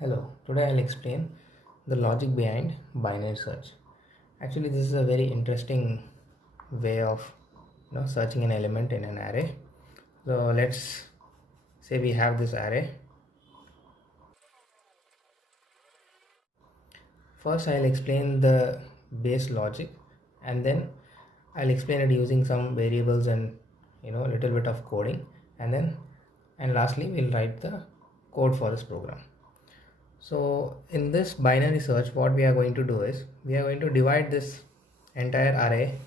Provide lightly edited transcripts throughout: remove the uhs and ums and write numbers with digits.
Hello, today I'll explain the logic behind binary search. Actually, this is a very interesting way of searching an element in an array. So let's say we have this array. First, I'll explain the base logic, and then I'll explain it using some variables and a little bit of coding, and lastly we'll write the code for this program. So in this binary search, what we are going to do is we are going to divide this entire array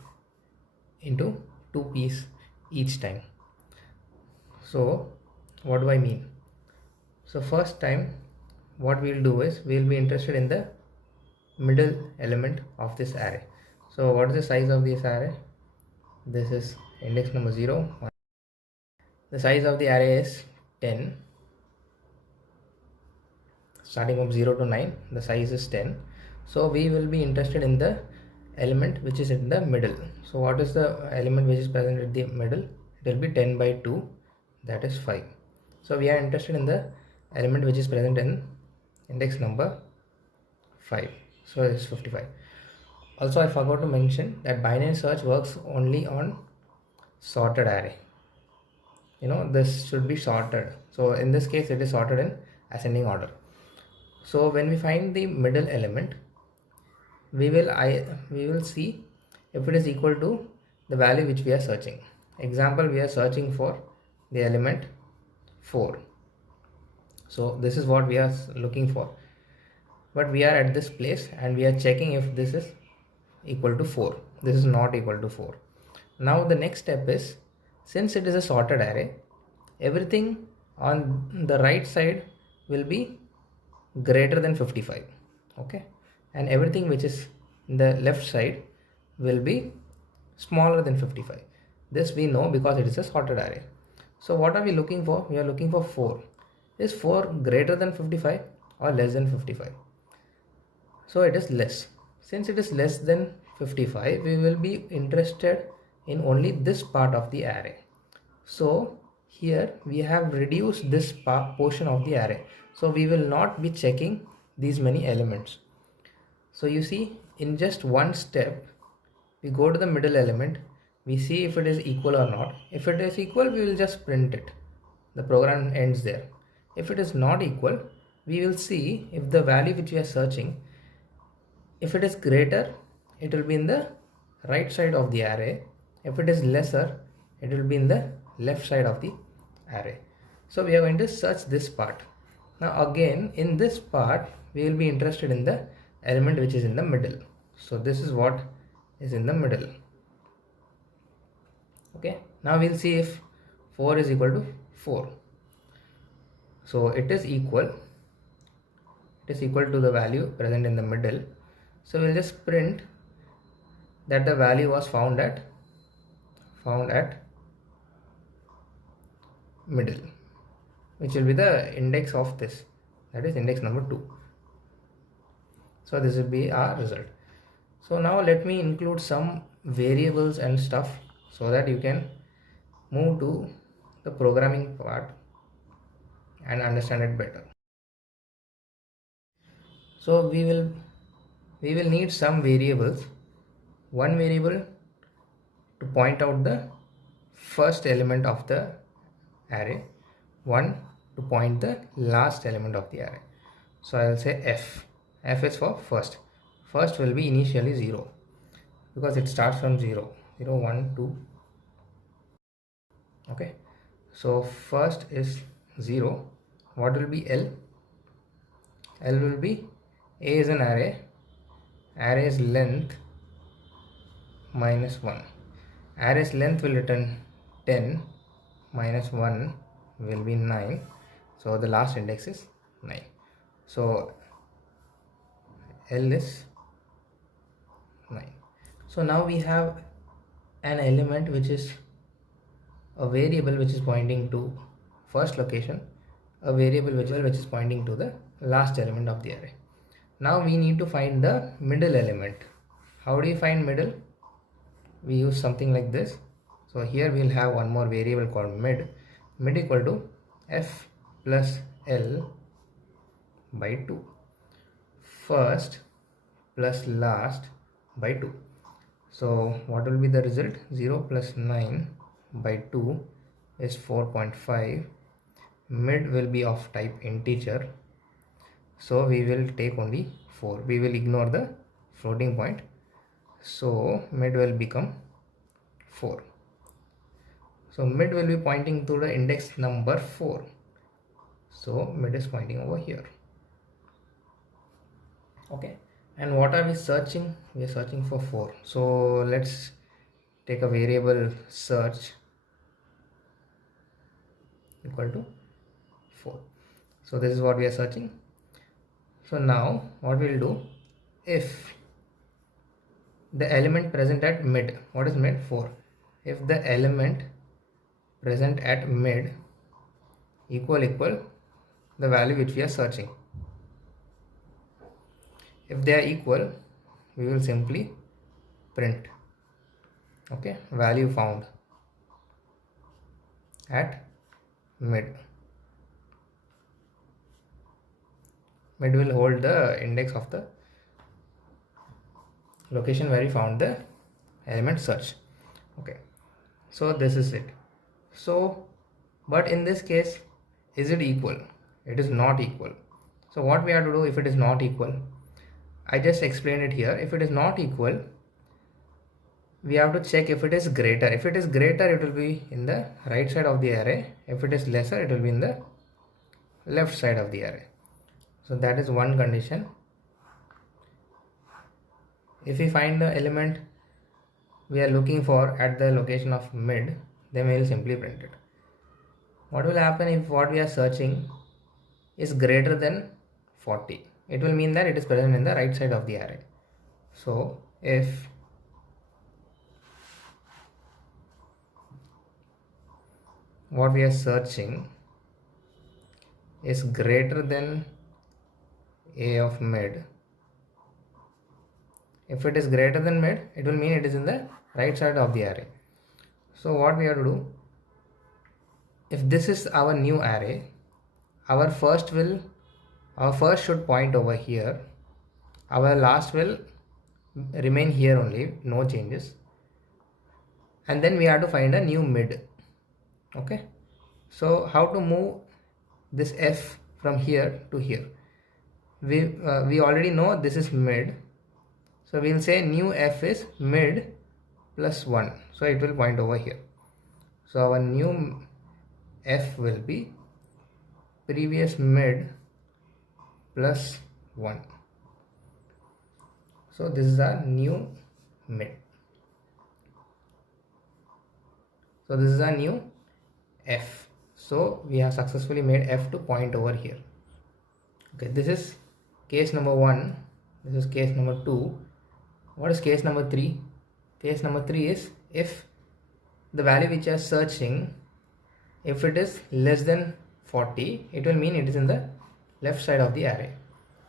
into two pieces each time. So what do I mean? So first time what we'll do is we'll be interested in the middle element of this array. So what is the size of this array? This is index number 0. The size of the array is 10. Starting from 0 to 9, the size is 10. So we will be interested in the element which is in the middle. So what is the element which is present at the middle? It will be 10 by 2, that is 5. So we are interested in the element which is present in index number 5. So it is 55. Also, I forgot to mention that binary search works only on sorted array. This should be sorted. So in this case it is sorted in ascending order. So when we find the middle element, we will see if it is equal to the value which we are searching. Example, we are searching for the element 4. So this is what we are looking for, but we are at this place and we are checking if this is equal to 4. This is not equal to 4. Now the next step is, since it is a sorted array, everything on the right side will be greater than 55, okay, and everything which is in the left side will be smaller than 55. This we know because it is a sorted array. So what are we looking for? We are looking for 4. Is 4 greater than 55 or less than 55? So it is less. Since it is less than 55, we will be interested in only this part of the array. So here we have reduced this portion of the array, so we will not be checking these many elements. So you see, in just one step we go to the middle element, we see if it is equal or not. If it is equal, we will just print it. The program ends there. If it is not equal, we will see if the value which we are searching, if it is greater, it will be in the right side of the array. If it is lesser, it will be in the left side of the array. So we are going to search this part. Now again, in this part we will be interested in the element which is in the middle. So this is what is in the middle. Okay, now we'll see if 4 is equal to 4. So it is equal to the value present in the middle. So we'll just print that the value was found at middle, which will be the index of this, that is index number 2. So this will be our result. So now let me include some variables and stuff so that you can move to the programming part and understand it better. So we will need some variables. One variable to point out the first element of the array, one to point the last element of the array. So I will say f is for first will be initially 0 because it starts from 0, 1, 2. Okay, so first is 0. What will be L will be, A is an array's length minus 1. Array's length will return 10 minus 1 will be 9. So the last index is 9. So L is 9. So now we have an element which is a variable which is pointing to first location, a variable which is pointing to the last element of the array. Now we need to find the middle element. How do you find middle? We use something like this. So here we'll have one more variable called mid equal to f plus L by 2. First plus last by 2. So what will be the result? 0 plus 9 by 2 is 4.5. Mid will be of type integer, so we will take only 4. We will ignore the floating point, so mid will become 4. So mid will be pointing to the index number 4, so mid is pointing over here. Okay, and what are we searching? We are searching for 4. So let's take a variable search equal to 4. So this is what we are searching. So now what we'll do, if the element present at mid, what is mid? 4. If the element present at mid equal the value which we are searching, if they are equal, we will simply print, okay, value found at mid. Mid will hold the index of the location where we found the element search. Okay, so this is it. So but in this case, is it equal? It is not equal. So what we have to do if it is not equal? I just explained it here. If it is not equal, we have to check if it is greater. If it is greater, it will be in the right side of the array. If it is lesser, it will be in the left side of the array. So that is one condition. If we find the element we are looking for at the location of mid, then we will simply print it. What will happen if what we are searching is greater than 40? It will mean that it is present in the right side of the array. So if what we are searching is greater than a of mid, if it is greater than mid, it will mean it is in the right side of the array. So what we have to do, if this is our new array, our first should point over here, our last will remain here only, no changes, and then we have to find a new mid. Okay, so how to move this f from here to here? We already know this is mid, so we will say new f is mid plus 1, so it will point over here. So our new f will be previous mid plus 1. So this is our new mid. So this is our new f. So we have successfully made f to point over here. Okay, this is case number 1. This is case number 2. What is case number 3? Case number 3 is if the value which you are searching, if it is less than 40, it will mean it is in the left side of the array.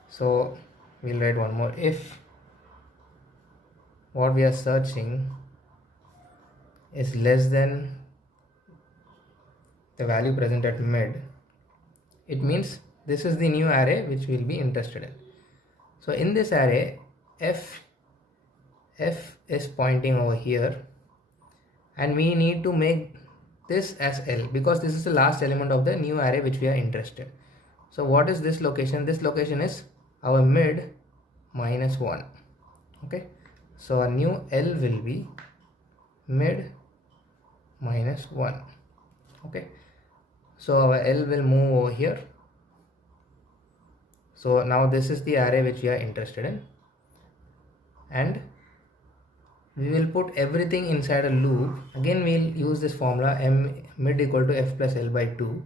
So we'll write one more. If what we are searching is less than the value present at mid, it means this is the new array which we'll be interested in. So in this array, f is pointing over here, and we need to make this as L because this is the last element of the new array which we are interested. So what is this location? This location is our mid minus 1. Okay, so our new L will be mid minus 1. Okay, so our L will move over here. So now this is the array which we are interested in, and we will put everything inside a loop. Again we will use this formula m mid equal to f plus L by 2.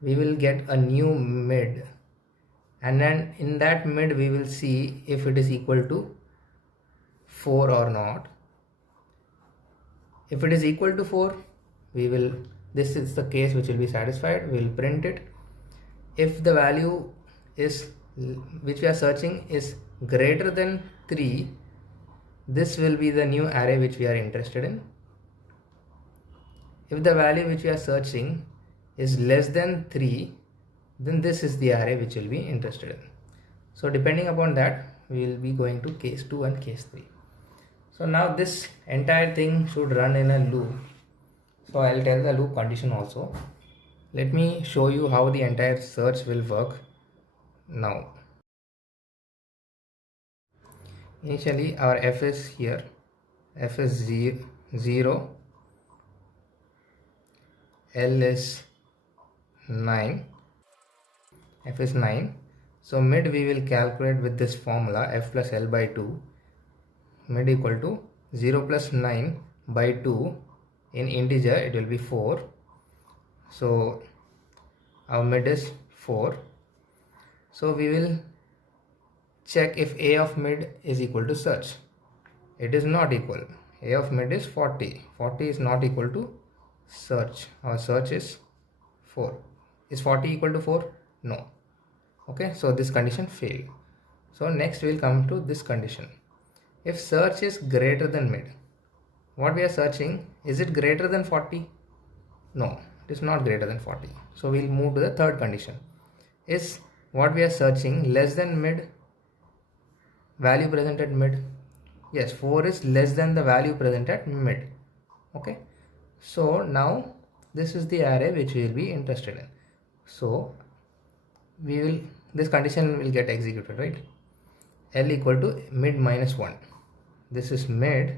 We will get a new mid, and then in that mid we will see if it is equal to 4 or not. If it is equal to 4, we will, this is the case which will be satisfied, we will print it. If the value is which we are searching is greater than 3, this will be the new array which we are interested in. If the value which we are searching is less than 3, then this is the array which we'll be interested in. So depending upon that, we will be going to case 2 and case 3. So now this entire thing should run in a loop. So I'll tell the loop condition also. Let me show you how the entire search will work now. Initially our f is here, f is 0, L is 9, f is 9. So mid we will calculate with this formula f plus L by 2, mid equal to 0 plus 9 by 2, in integer it will be 4. So our mid is 4. So we will check if a of mid is equal to search. It is not equal. A of mid is 40. 40 is not equal to search. Our search is 4. Is 40 equal to 4? No. Okay, so this condition failed. So next we will come to this condition. If search is greater than mid, what we are searching, is it greater than 40? No, it is not greater than 40. So we will move to the third condition. Is what we are searching less than mid? Value present at mid? Yes, 4 is less than the value present at mid. Okay, so now this is the array which we will be interested in. So this condition will get executed, right? L equal to mid minus 1. This is mid.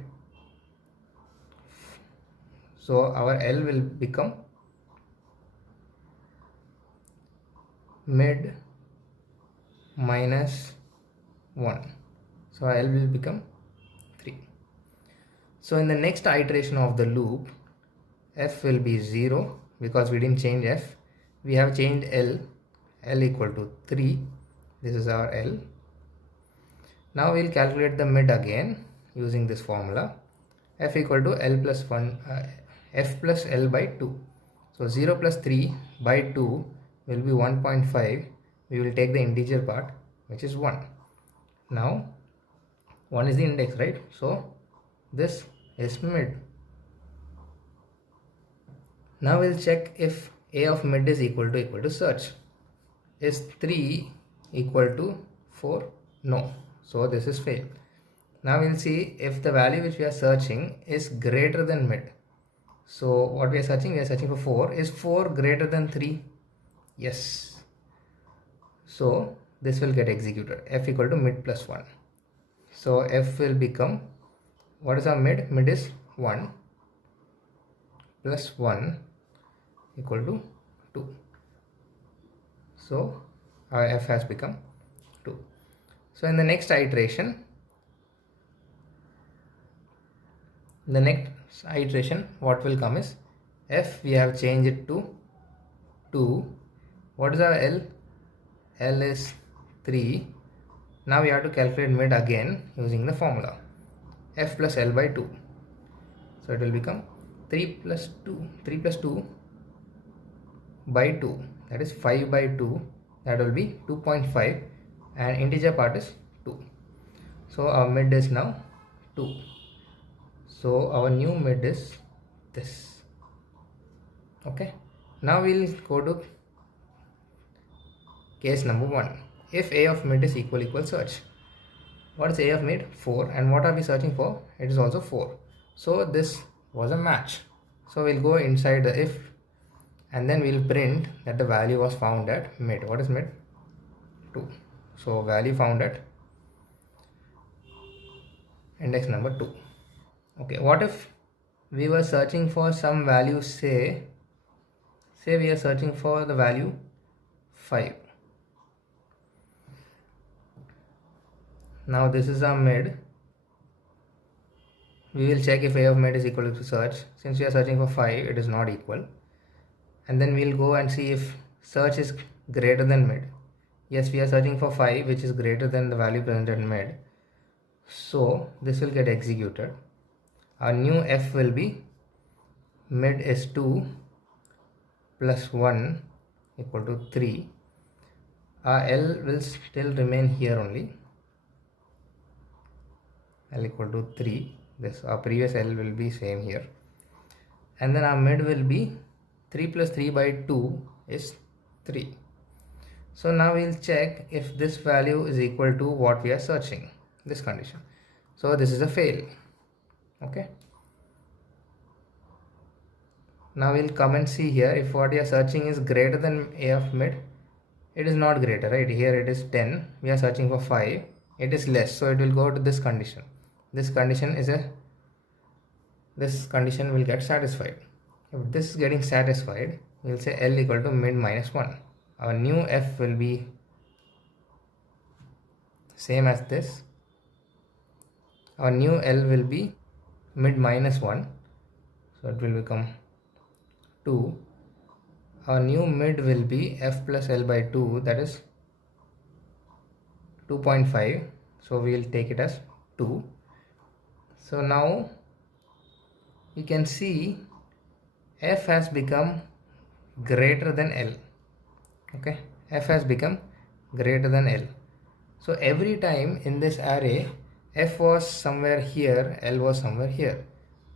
So our L will become mid minus 1. So L will become 3. So in the next iteration of the loop, f will be 0 because we didn't change f. We have changed L. L equal to 3. This is our L. Now we'll calculate the mid again using this formula. F equal to L plus 1, f plus L by 2. So 0 plus 3 by 2 will be 1.5. We will take the integer part, which is 1. Now 1 is the index, right? So this is mid. Now we'll check if a of mid is equal to search. Is 3 equal to 4? No. So this is failed. Now we'll see if the value which we are searching is greater than mid. So what we are searching for 4. Is 4 greater than 3? Yes. So this will get executed. F equal to mid plus 1. So f will become, what is our mid? Mid is 1 plus 1 equal to 2. So our f has become 2. So in the next iteration, what will come is f, we have changed it to 2. What is our L? L is 3. Now we have to calculate mid again using the formula f plus L by 2. So it will become 3 plus 2 by 2, that is 5 by 2, that will be 2.5, and integer part is 2. So our mid is now 2. So our new mid is this. Okay, now we'll go to case number 1. If a of mid is equal search. What is a of mid? 4. And what are we searching for? It is also 4. So this was a match. So we'll go inside the if, and then we'll print that the value was found at mid. What is mid? 2. So value found at index number 2. Okay, what if we were searching for some value, say we are searching for the value 5. Now this is our mid. We will check if a of mid is equal to search. Since we are searching for 5, it is not equal. And then we'll go and see if search is greater than mid. Yes, we are searching for 5, which is greater than the value presented in mid. So this will get executed. Our new f will be mid is 2 plus 1 equal to 3. Our L will still remain here only. L equal to 3. This our previous L will be same here. And then our mid will be 3 plus 3 by 2 is 3. So now we'll check if this value is equal to what we are searching, this condition. So this is a fail. Okay. Now we'll come and see here if what we are searching is greater than a of mid. It is not greater, right? Here it is 10. We are searching for 5. It is less. So it will go to this condition. This condition will get satisfied. If this is getting satisfied, we'll say L equal to mid minus 1. Our new F will be same as this. Our new L will be mid minus 1. So it will become 2. Our new mid will be F plus L by 2, that is 2.5. So we will take it as 2. So now you can see F has become greater than L. Okay, F has become greater than L. So every time in this array, F was somewhere here, L was somewhere here.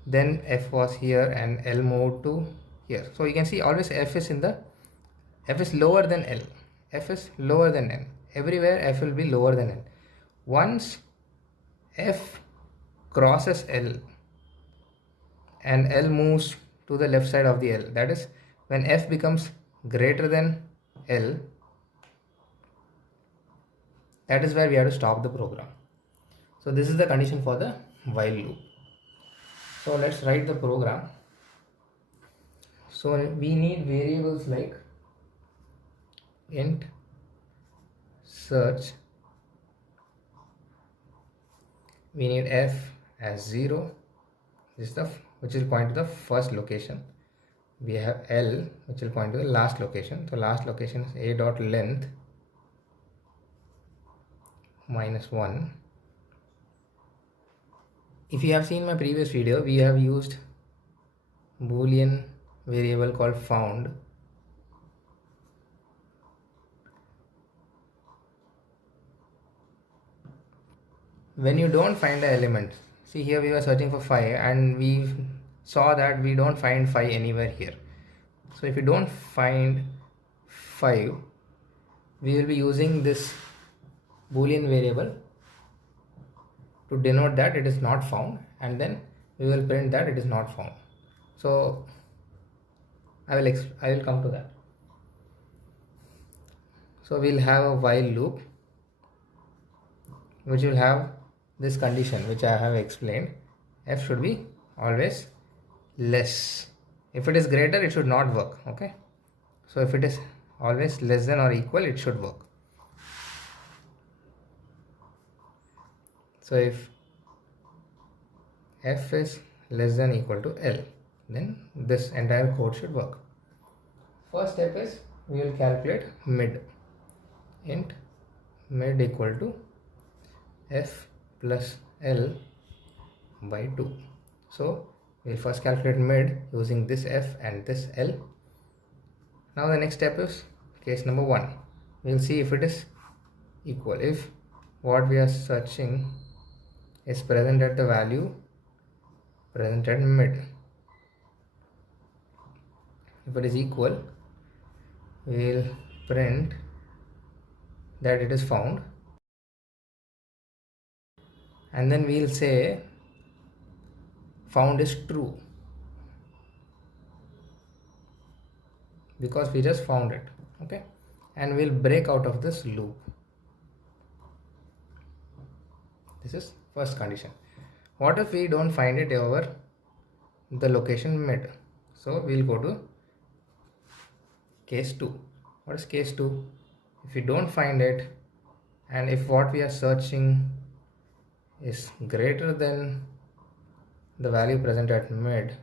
Then F was here and L moved to here. So you can see always F is lower than L. F is lower than N. Everywhere F will be lower than L. Once F crosses L and L moves to the left side of the L, that is when F becomes greater than L, that is where we have to stop the program. So this is the condition for the while loop. So let's write the program. So we need variables like int search, we need F as 0, this is the which will point to the first location. We have L which will point to the last location. So last location is a dot length minus 1. If you have seen my previous video, we have used Boolean variable called found. When you don't find the element, see here we were searching for 5 and we saw that we don't find 5 anywhere here. So if you don't find 5, we will be using this Boolean variable to denote that it is not found, and then we will print that it is not found. So I will come to that. So we'll have a while loop which will have this condition which I have explained. F should be always less. If it is greater, it should not work. Okay, so if it is always less than or equal, it should work. So if F is less than or equal to L, then this entire code should work. First step is we will calculate mid. Int mid equal to F plus L by 2. So we'll first calculate mid using this F and this L. Now the next step is case number 1. We'll see if it is equal. If what we are searching is present at the value present at mid, if it is equal, we will print that it is found, and then we will say found is true because we just found it. Okay, and we'll break out of this loop. This is first condition. What if we don't find it over the location mid? So we'll go to case 2. What is case 2? If we don't find it, and if what we are searching is greater than the value present at mid,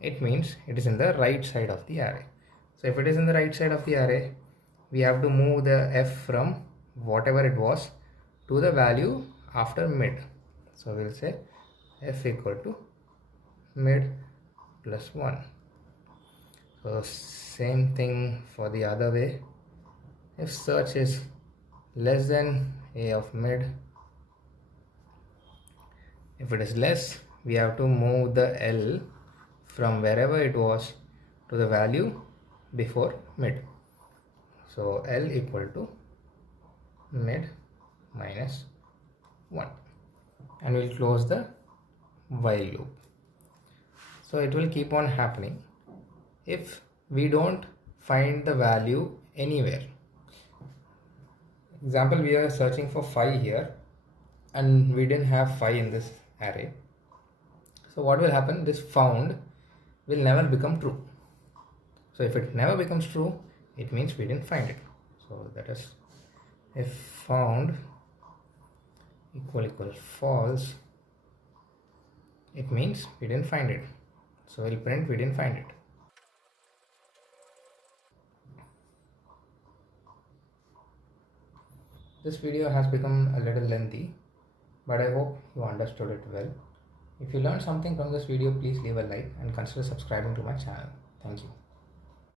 it means it is in the right side of the array. So if it is in the right side of the array, we have to move the F from whatever it was to the value after mid. So we'll say F equal to mid plus 1. So same thing for the other way. If search is less than a of mid, if it is less, we have to move the L from wherever it was to the value before mid. So L equal to mid minus 1, and we'll close the while loop. So it will keep on happening if we don't find the value anywhere. Example, we are searching for 5 here and we didn't have 5 in this array. So what will happen, this found will never become true. So if it never becomes true, it means we didn't find it. So that is, if found equal false, it means we didn't find it. So we'll print we didn't find it. This video has become a little lengthy, but I hope you understood it well. If you learned something from this video, please leave a like and consider subscribing to my channel. Thank you.